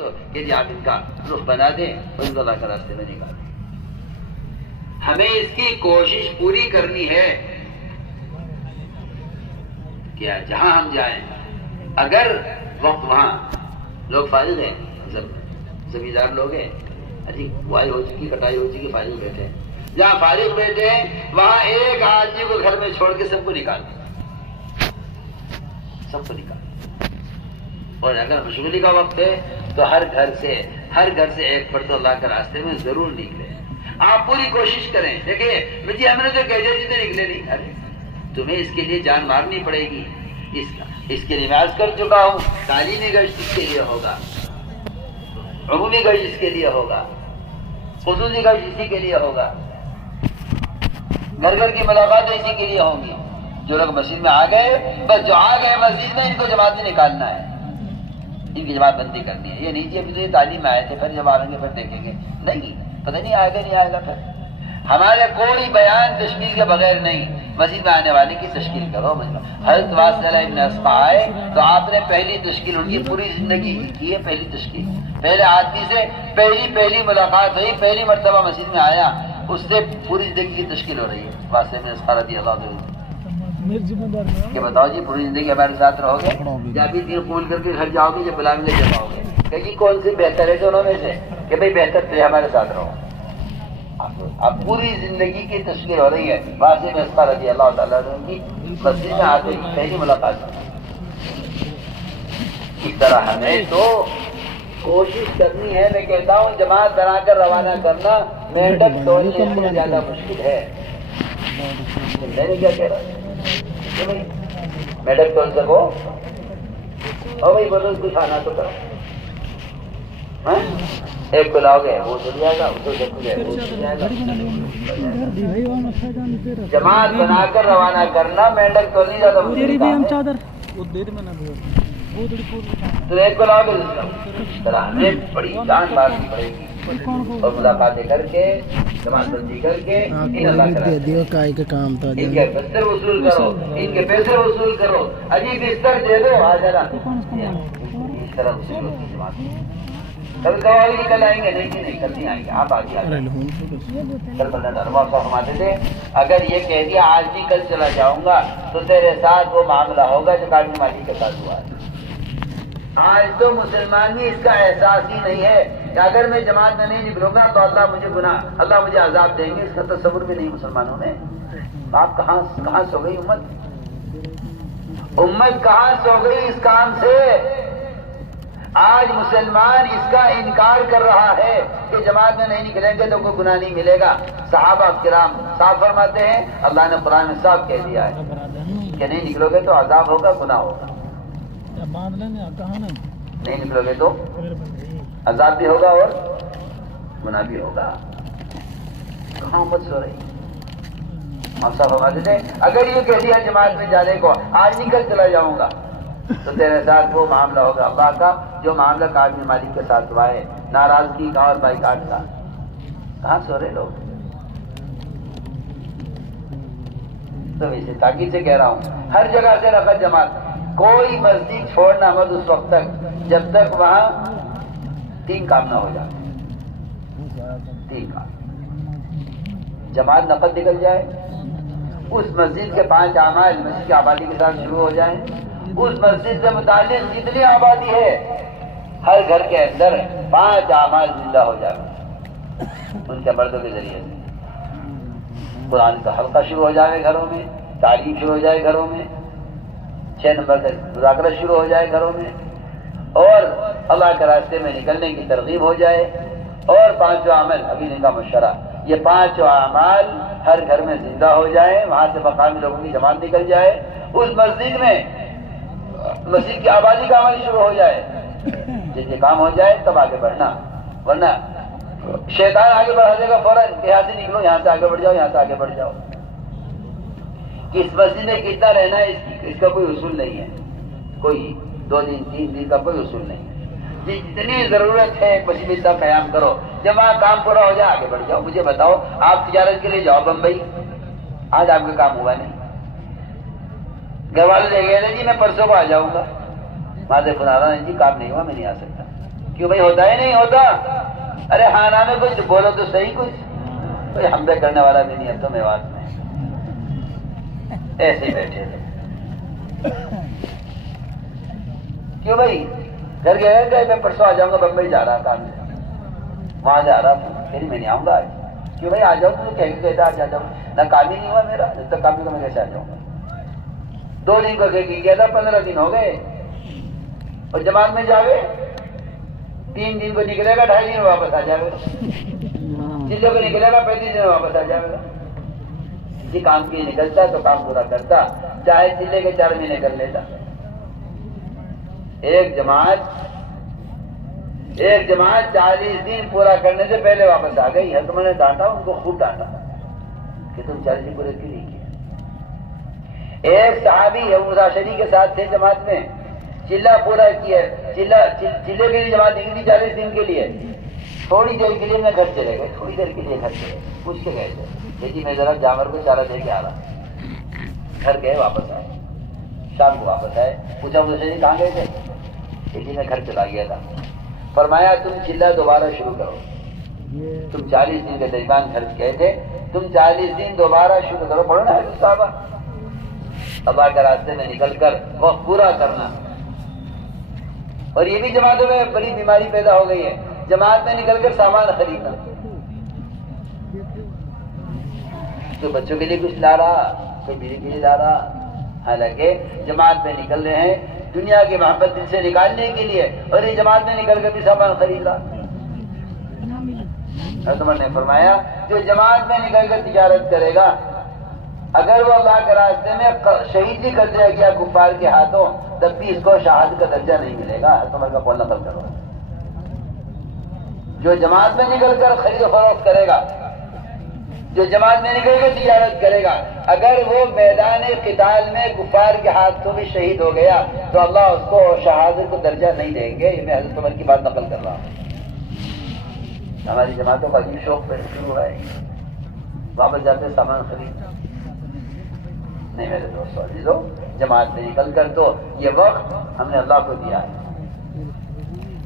تو کہ جی آپ ان کا رخ بنا دیں اور ان کو اللہ کے راستے میں نکال دیں. ہمیں اس کی کوشش پوری کرنی ہے کہ جہاں ہم جائیں اگر وقت وہاں لوگ فارغ ہیں، زمیندار لوگ ہیں، ابھی بوائی ہو چکی، کٹائی ہو چکی، فارغ بیٹھے ہیں، جہاں فارغ بیٹھے ہیں وہاں ایک آدمی کو گھر میں چھوڑ کے سب کو نکال دیں، سب کو نکال دیں. اور اگر مشغولی کا وقت ہے تو ہر گھر سے ایک فرد اللہ کے راستے میں ضرور نکلے. آپ پوری کوشش کریں. دیکھیے مجھے ہم نے تو کہتے جتنے نکلے نہیں، ارے تمہیں اس کے لیے جان مارنی پڑے گی. اس کے نماز کر چکا ہوں، تعلیمی گشت اس کے لیے ہوگا، عمومی گشت اس کے لیے ہوگا، خصوصی گشت اسی کے لیے ہوگا، گھر گھر کی ملاقاتیں اسی کے لیے ہوں گی. جو لوگ مسجد میں آ گئے، بس جو آ گئے مسجد میں ان کو جماعت میں نکالنا ہے، ان کی جماعت بندی کرنی ہے. یہ نہیں کہ ابھی تو یہ تعلیم میں آئے تھے، پھر جب آئیں گے پھر دیکھیں گے، نہیں، پتہ نہیں آئے گا نہیں آئے گا. پھر ہمارے کوئی بیان تشکیل کے بغیر نہیں، مسجد میں آنے والے کی تشکیل کرو. حضرت واصلہ ابن اسقع آئے تو آپ نے پہلی تشکیل ان کی پوری زندگی کی ہے، پہلی تشکیل. پہلے آدمی سے پہلی ملاقات ہوئی، پہلی مرتبہ مسجد میں آیا، اس سے پوری زندگی کی تشکیل ہو رہی ہے. واصلہ ابن اسقع رضی اللہ عنہ کہ بتاؤ جی پوری زندگی ہمارے ساتھ رہو گے، جب بھی دین قبول کر کے گھر جاؤ گے، جب بلائیں گے جب آؤ گے، کہ جی کون سی بہتر ہے دونوں میں سے، کہ بھائی بہتر تھے ہمارے ساتھ رہو. اب پوری زندگی کی تشکیل ہو رہی ہے. واصلہ ابن اسقع رضی اللہ تعالیٰ عنہ کی مسجد میں آتے ہی پہلی ملاقات. اس طرح ہمیں تو کوشش کرنی ہے. میں کہتا ہوں جماعت بنا کر روانہ کرنا میڈک توڑنے سے زیادہ مشکل ہے. میں نے کیا کہہ رہا، میڈک توڑ سکو اور بھائی بولو کچھ آنا تو کرو. ایک کو لاؤ گے وہ چل جائے گا، اس کو جائے گا. جماعت بنا کر روانہ کرنا مینڈک تو نہیں زیادہ تو ایک کو لاؤ گے، ہمیں بڑی جان مارنی پڑے گی اور ملاقاتیں کر کے جماعت بندی کر کے ان کے بستر وصول کرو، ان کے پیسے وصول کرو، عجیب بستر دے دو آ جانا. اس طرح وصول ہوتی ہے جماعت. کبھی کبھی نکل آئیں گے، نہیں کل نہیں آئیں گے، آپ آگے آ جائیں. کل بندہ فرماتے تھے اگر یہ کہہ دیا آج بھی کل چلا جاؤں گا تو تیرے ساتھ وہ معاملہ ہوگا جو کاٹنے مالی کے ساتھ ہوا ہے. آج تو مسلمان بھی اس کا احساس ہی نہیں ہے کہ اگر میں جماعت میں نہیں نکلوں گا تو اللہ مجھے عذاب دیں گے. اس کا تصور بھی نہیں مسلمانوں میں. آپ کہاں سو گئی امت کہاں سو گئی اس کام سے. آج مسلمان اس کا انکار کر رہا ہے کہ جماعت میں نہیں نکلیں گے تو کوئی گناہ نہیں ملے گا. صحابہ کرام صاحب فرماتے ہیں اللہ نے قرآن میں صاحب کہہ دیا ہے کہ نہیں نکلو گے تو عذاب ہوگا، گناہ ہوگا. نہیں نکلو گے تو عذاب بھی ہوگا اور گناہ بھی ہوگا. کہاں امت سو رہی. ہم صاحب فرماتے تھے اگر یہ کہہ دیا جماعت میں جانے کو آج نکل چلا جاؤں گا تو تیرے ساتھ وہ معاملہ ہوگا اللہ کا جو معاملہ کاٹ بن مالک کے ساتھ ہوا ہے، ناراضگی کا اور بائیکاٹ کا. کہاں سو رہے لوگ. تو اسے تاکید سے کہہ رہا ہوں ہر جگہ سے رکھا جماعت. کوئی مسجد چھوڑنا مت اس وقت تک جب تک وہاں 3 کام نہ ہو جائے. 3 کام. جماعت نقد نکل جائے، اس مسجد کے 5 اعمال مسجد کی آبادی کے ساتھ شروع ہو جائیں، اس مسجد سے متعلق جتنی آبادی ہے ہر گھر کے اندر 5 اعمال زندہ ہو جائے ان کے مردوں کے ذریعے سے. قرآن کا حلقہ شروع ہو جائے گھروں میں، تعلیم شروع ہو جائے گھروں میں، 6 نمبر کا مذاکرہ شروع ہو جائے گھروں میں، اور اللہ کے راستے میں نکلنے کی ترغیب ہو جائے. اور 5 عمل ابھی نہیں کا مشورہ، یہ 5 اعمال ہر گھر میں زندہ ہو جائے، وہاں سے مقامی لوگوں کی جماعت نکل جائے، اس مسجد میں مسجد کی آبادی کا عمل شروع ہو جائے. جب یہ کام ہو جائے تب آگے بڑھنا، ورنہ شیطان آگے بڑھا دے گا فوراً کہ یہاں سے نکلو، یہاں سے آگے بڑھ جاؤ، یہاں سے آگے بڑھ جاؤ. اس مسجد میں کتنا رہنا ہے اس کا کوئی اصول نہیں ہے، کوئی 2 دن 3 دن کا کوئی اصول نہیں ہے. جتنی ضرورت ہے ایک مسجد کا قیام کرو، جب وہاں کام پورا ہو جائے آگے بڑھ جاؤ. مجھے بتاؤ آپ تجارت کے لیے جاؤ بمبئی، آج آپ کا کام ہوا نہیں، گھر والے لے گئے جی میں پرسوں کو آ جاؤں گا، ماں سے فون آ رہا ہے جی کام نہیں ہوا میں نہیں آ سکتا. کیوں بھائی ہوتا ہی نہیں ہوتا؟ ارے خانہ میں کچھ بولو تو صحیح کچھ، کوئی حملے کرنے والا بھی نہیں ہے تو میوات میں، ایسے ہی بیٹھے تھے. کیوں بھائی گھر گئے میں پرسوں آ جاؤں گا، بمبئی جا رہا کام سے، وہاں جا رہا تھا، پھر میں نہیں آؤں گا. کیوں بھائی آ جاؤ، تو کہہ کے کہتا آ جاؤں، نہ کام ہی نہیں ہوا میرا، جب تک کام کو میں کیسے آ جاؤں گا. 2 دن کو کہہ کے گیا تھا، 15 دن ہو گئے، اور جماعت میں جاوے 3 دن کو نکلے گا، 2.5 دن میں واپس آ جائے گا. چلے کو نکلے گا 35 دن میں واپس آ جائے گا. کسی کام کے لیے نکلتا تو کام پورا کرتا، چاہے چلے کے 4 مہینے کر لیتا. ایک جماعت 40 دن پورا کرنے سے پہلے واپس آ گئی. حضرت عمر نے ڈانٹا، ان کو خوب ڈانٹا کہ تم 40 دن پورے کیوں نہیں کیے. ایک صحابی ابو موسیٰ اشعری کے ساتھ تھے جماعت میں، چلہ پورا کیا، چلے کے لیے جماعت نکلی 40 دن کے لیے. تھوڑی دیر کے لیے میں گھر چلے گئے، تھوڑی دیر کے لیے گھر چلے گئے، پوچھ کے گئے تھے جی میں ذرا جانور کو چارہ دے کے آ رہا. گھر گئے، واپس آئے، شام کو واپس آئے، پوچھا مجھے کہاں گئے تھے؟ جی میں گھر چلا گیا تھا. فرمایا تم چلہ دوبارہ شروع کرو، تم 40 دن کے درمیان گھر گئے تھے، تم 40 دن دوبارہ شروع کرو. پڑھو نا حضرت صاحبہ، اللہ کے راستے میں نکل کر وقت پورا کرنا. اور یہ بھی جماعتوں میں بڑی بیماری پیدا ہو گئی ہے، جماعت میں نکل کر سامان خریدنا. تو بچوں کے لیے کچھ لا رہا، کوئی بیوی کے لیے لا رہا، حالانکہ جماعت میں نکل رہے ہیں دنیا کی محبت دل سے نکالنے کے لیے، اور یہ جماعت میں نکل کر بھی سامان خرید رہا. حضرت عمر نے فرمایا جو جماعت میں نکل کر تجارت کرے گا، اگر وہ اللہ کے راستے میں شہید بھی کر دیا گیا کفار کے ہاتھوں، تب بھی اس کو شہادت کا درجہ نہیں ملے گا. حضرت عمر کا قول نقل کرو. جو جماعت میں نکل کر خرید و فروخت کرے گا، جو جماعت میں نکل کر تجارت کرے گا، اگر وہ میدان قتال میں کفار کے ہاتھوں میں شہید ہو گیا تو اللہ اس کو شہادت کو درجہ نہیں دیں گے. یہ میں حضرت عمر کی بات نقل کر رہا ہوں. ہماری جماعتوں کا عجیب شوق پہ شروع ہوا ہے، واپس جاتے سامان خرید. نہیں میرے دوستوں عزیزو، جماعت میں نکل کر تو یہ وقت ہم نے اللہ کو دیا ہے.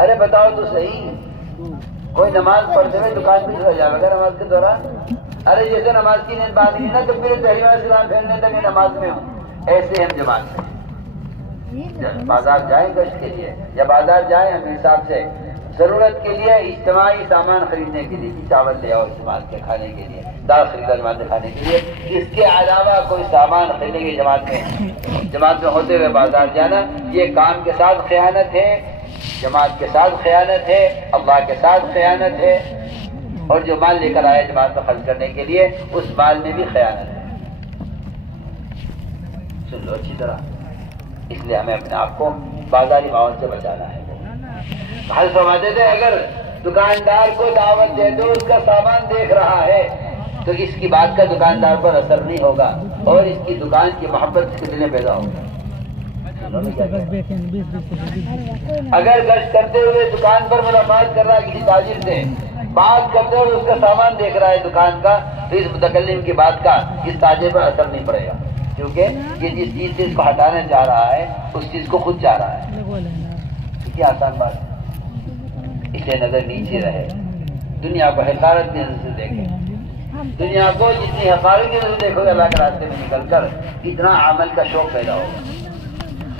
ارے بتاؤ تو صحیح، کوئی نماز پڑھتے ہوئے دکان پہ چلا جائے گا نماز کے دوران، ارے جیسے نماز کی نیند باندھی نا تو پھر تحریم السلام پھیرنے تک نماز میں ہوں، ایسے ہم جماعت میں. بازار جائیں گشت کے لیے، یا بازار جائیں ہم حساب سے ضرورت کے لیے اجتماعی سامان خریدنے کے لیے، چاول لے آؤ استعمال کے کھانے کے لیے، دال خریدا جماعت میں کھانے کے لیے، اس کے علاوہ کوئی سامان خریدنے کی جماعت میں ہوتے ہوئے بازار جانا، یہ کام کے ساتھ خیانت ہے، جماعت کے ساتھ خیانت ہے، اللہ کے ساتھ خیانت ہے. اور جو مال لے کر آئے جماعت کو خرچ کرنے کے لیے، اس مال میں بھی خیانت ہے. سن لو اچھی طرح. اس لیے ہمیں اپنے آپ کو بازاری ماحول سے بچانا ہے. حل فرماتے تھے اگر دکاندار کو دعوت دے دو، اس کا سامان دیکھ رہا ہے تو اس کی بات کا دکاندار پر اثر نہیں ہوگا، اور اس کی دکان کی محبت اس کے دل میں پیدا ہوگا. اگر گشت کرتے ہوئے دکان پر ملاقات کر رہا ہے کسی تاجر سے، بات کرتے ہوئے اس کا سامان دیکھ رہا ہے دکان کا، تو اس متکلم کی بات کا اس تاجر پر اثر نہیں پڑے گا، کیونکہ یہ جس چیز سے اس کو ہٹانے جا رہا ہے اس چیز کو خود چاہ رہا ہے. کیا آسان بات ہے. اس لیے نظر نیچے رہے، دنیا کو حقارت کی نظر سے دیکھیں. دنیا کو جتنی حقارت کی نظر دیکھو گے اللہ کے راستے میں نکل کر، اتنا عمل کا شوق پیدا ہوگا.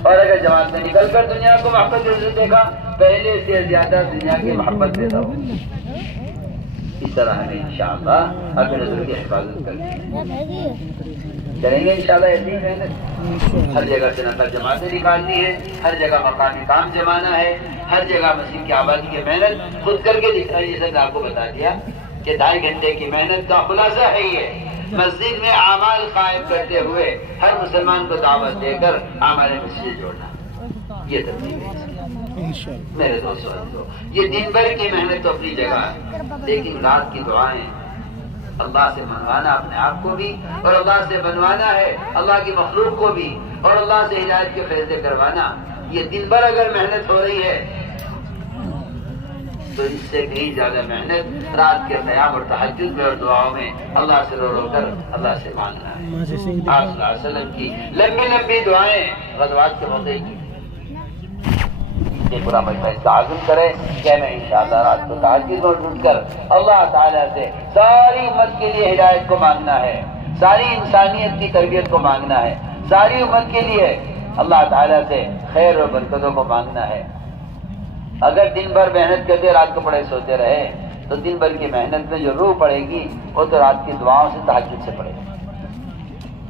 اور اگر جماعت میں نکل کر دنیا کو محبت کی نظر سے دیکھا، پہلے سے زیادہ دنیا کی محبت پیدا ہوگی. اس طرح ہمیں انشاءاللہ اپنے نظر کی حفاظت کریں گے. انشاءاللہ ایسی محنت ہر جگہ سے نقل جماعتیں نکالنی ہے، ہر جگہ مقامی کام جمانا ہے، ہر جگہ مسجد کی آبادی کی محنت خود کر کے دکھنا. جیسے میں آپ کو بتا دیا کہ 2.5 گھنٹے کی محنت کا خلاصہ ہے یہ. مسجد میں اعمال قائم کرتے ہوئے ہر مسلمان کو دعوت دے کر اعمال مسجد جوڑنا، یہ ترتیب ہے. میرے دوستوں یہ دن بھر کی محنت تو اپنی جگہ ہے، لیکن رات کی دعائیں، اللہ سے منوانا اپنے آپ کو بھی، اور اللہ سے منوانا ہے اللہ کی مخلوق کو بھی، اور اللہ سے ہدایت کے فیصلے کروانا. یہ دن بھر اگر محنت ہو رہی ہے تو اس سے بھی زیادہ محنت رات کے قیام اور تہجد میں اور دعاؤں میں اللہ سے رو رو کر اللہ سے مانگنا ہے. آپ صلی اللہ علیہ وسلم کی لمبی لمبی دعائیں غزوات کے موقع کی کہ پورا مجمع اس کا عزم کرے کہ میں انشاءاللہ رات کو تہجد میں اٹھ کر اللہ تعالیٰ سے ساری امت کے لیے ہدایت کو مانگنا ہے، ساری انسانیت کی تربیت کو مانگنا ہے، ساری امت کے لیے اللہ تعالیٰ سے خیر و برکتوں کو مانگنا ہے۔ اگر دن بھر محنت کرتے رات کو پڑے سوتے رہے تو دن بھر کی محنت میں جو روح پڑے گی وہ تو رات کی دعاؤں سے تہجد سے پڑے گی۔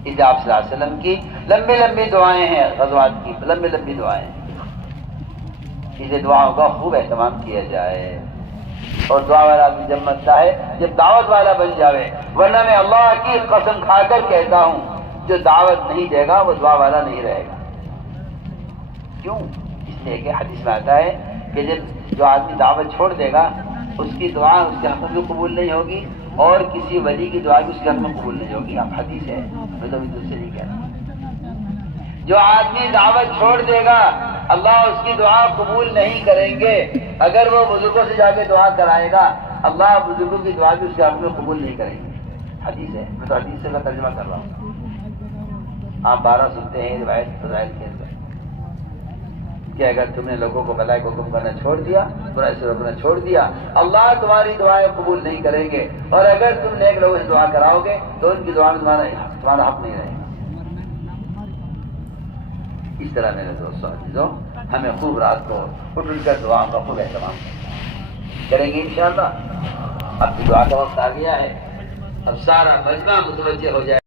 اس لیے آپ صلی اللہ علیہ وسلم کی لمبی لمبی دعائیں ہیں، غزوات کی لمبی لمبی دعائیں ہیں، اسے دعاؤں کا خوب اہتمام کیا جائے۔ اور دعا والا آدمی جب بنتا ہے جب دعوت والا بن جاوے، ورنہ میں اللہ کی قسم کھا کر کہتا ہوں جو دعوت نہیں دے گا وہ دعا والا نہیں رہے گا۔ کیوں؟ اس لیے کہ حدیث میں آتا ہے کہ جب جو آدمی دعوت چھوڑ دے گا اس کی دعا اس کے حق میں قبول نہیں ہوگی اور کسی ولی کی دعا بھی اس کے حق میں قبول نہیں ہوگی۔ اب حدیث ہے، میں تو دوسرے نہیں کہہ رہا۔ جو آدمی دعوت چھوڑ دے گا اللہ اس کی دعا قبول نہیں کریں گے۔ اگر وہ بزرگوں سے جا کے دعا کرائے گا اللہ بزرگوں کی دعا بھی اس کے حق میں قبول نہیں کریں گے۔ حدیث ہے، میں تو حدیث سے کا ترجمہ کر رہا ہوں۔ آپ 12 سنتے ہیں روایت فضائل کے اندر کہ اگر تم نے لوگوں کو بھلائی کو حکم کرنا چھوڑ دیا، برائی سے روکنا چھوڑ دیا، اللہ تمہاری دعائیں قبول نہیں کریں گے، اور اگر تم نیک لوگوں سے دعا کراؤ گے تو ان کی دعا میں تمہارا حق نہیں رہے گا۔ اس طرح میرے دوستوں عزیزوں ہمیں خوب رات کو اٹھ کر دعاؤں کا خوب اہتمام کریں گے انشاءاللہ۔ اب دعا کا وقت آ گیا ہے، اب سارا مجمع متوجہ ہو جائے۔